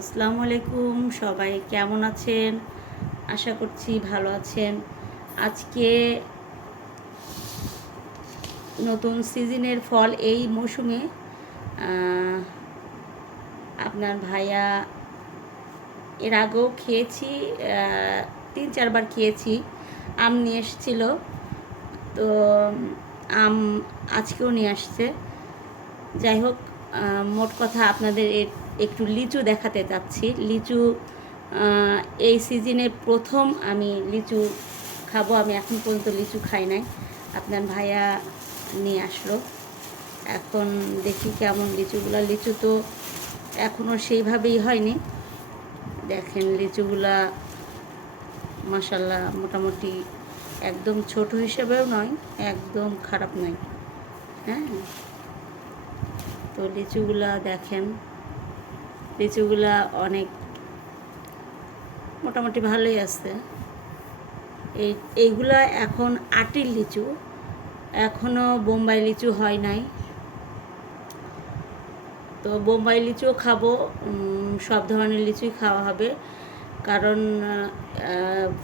আসসালামু আলাইকুম, সবাই কেমন আছেন? আশা করছি ভালো আছেন। আজকে নতুন সিজনের ফল এই মৌসুমে আপনার ভাইয়া এর আগেও খেয়েছি তিন চারবার খেয়েছি, আম নিয়ে এসেছিল। তো, আম আজকেও নিয়ে আসছে। যাই হোক মোট কথা আপনাদের এ- একটু লিচু দেখাতে চাচ্ছি। লিচু এই সিজনে প্রথম আমি লিচু খাব। আমি এখন পর্যন্ত লিচু খাই নাই। আপনার ভাইয়া নিয়ে আসলো। এখন দেখি কেমন লিচুগুলা। লিচু তো এখনও সেইভাবেই হয়নি। দেখেন লিচুগুলা মাসাল্লাহ মোটামুটি একদম ছোট হিসেবেও নয়, একদম খারাপ নয়। হ্যাঁ? তো লিচুগুলা দেখেন। লিচুগুলা অনেক মোটামুটি ভালোই আছে। এই, এইগুলা এখন আটির লিচু। এখনও বোম্বাই লিচু হয় নাই। তো বোম্বাই লিচুও খাব সব ধরনের লিচুই খাওয়া হবে। কারণ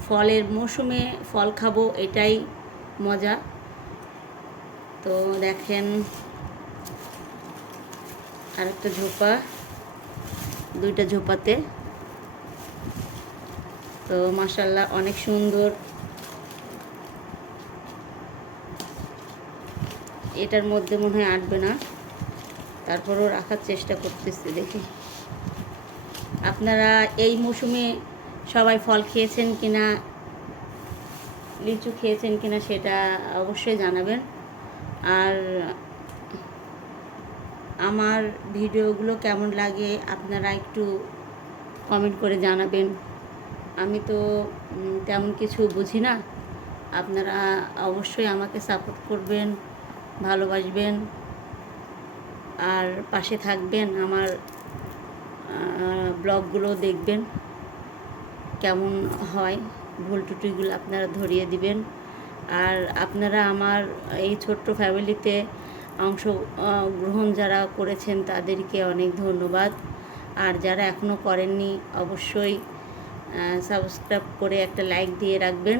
ফলের মৌসুমে ফল খাব, এটাই মজা। তো দেখেন, আরেকটা ঝোপা। দুইটা ঝোপাতে। তো মাসাল্লাহ অনেক সুন্দর। এটার মধ্যে মনে হয় আটবে না। তারপরও রাখার চেষ্টা করতেছি, দেখি। আপনারা এই মৌসুমে সবাই ফল খেয়েছেন কিনা, লিচু খেয়েছেন কিনা সেটা অবশ্যই জানাবেন। আর আমার ভিডিওগুলো কেমন লাগে আপনারা একটু কমেন্ট করে জানাবেন। আমি তো তেমন কিছু বুঝি না। আপনারা অবশ্যই আমাকে সাপোর্ট করবেন, ভালোবাসবেন, আর পাশে থাকবেন, আমার ব্লগগুলো দেখবেন, কেমন হয়, ভুল টুটিগুলো আপনারা ধরিয়ে দিবেন। আর আপনারা আমার এই ছোট্ট ফ্যামিলিতে অংশ গ্রহণ যারা করেছেন তাদেরকে অনেক ধন্যবাদ। আর যারা এখনও করেননি, অবশ্যই সাবস্ক্রাইব করে একটা লাইক দিয়ে রাখবেন,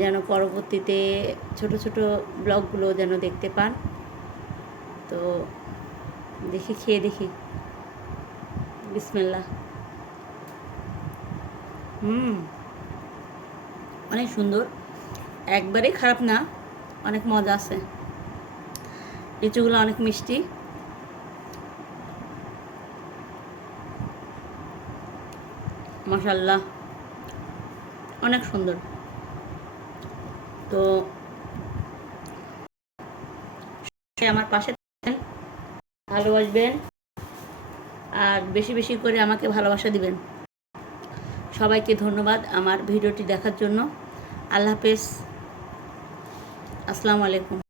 যেন পরবর্তীতে ছোট ছোট ব্লগগুলো যেন দেখতে পান। তো দেখি খেয়ে দেখি। বিসমিল্লা হুম, অনেক সুন্দর। একবারেই খারাপ না, অনেক মজা আছে। লিচুগুলো অনেক মিষ্টি। মশাল্লা অনেক সুন্দর। তো সবাই আমার পাশে ভালোবাসবেন আর বেশি বেশি করে আমাকে ভালোবাসা দিবেন। সবাইকে ধন্যবাদ আমার ভিডিওটি দেখার জন্য। আল্লাহ হাফেজ। আসসালামু আলাইকুম।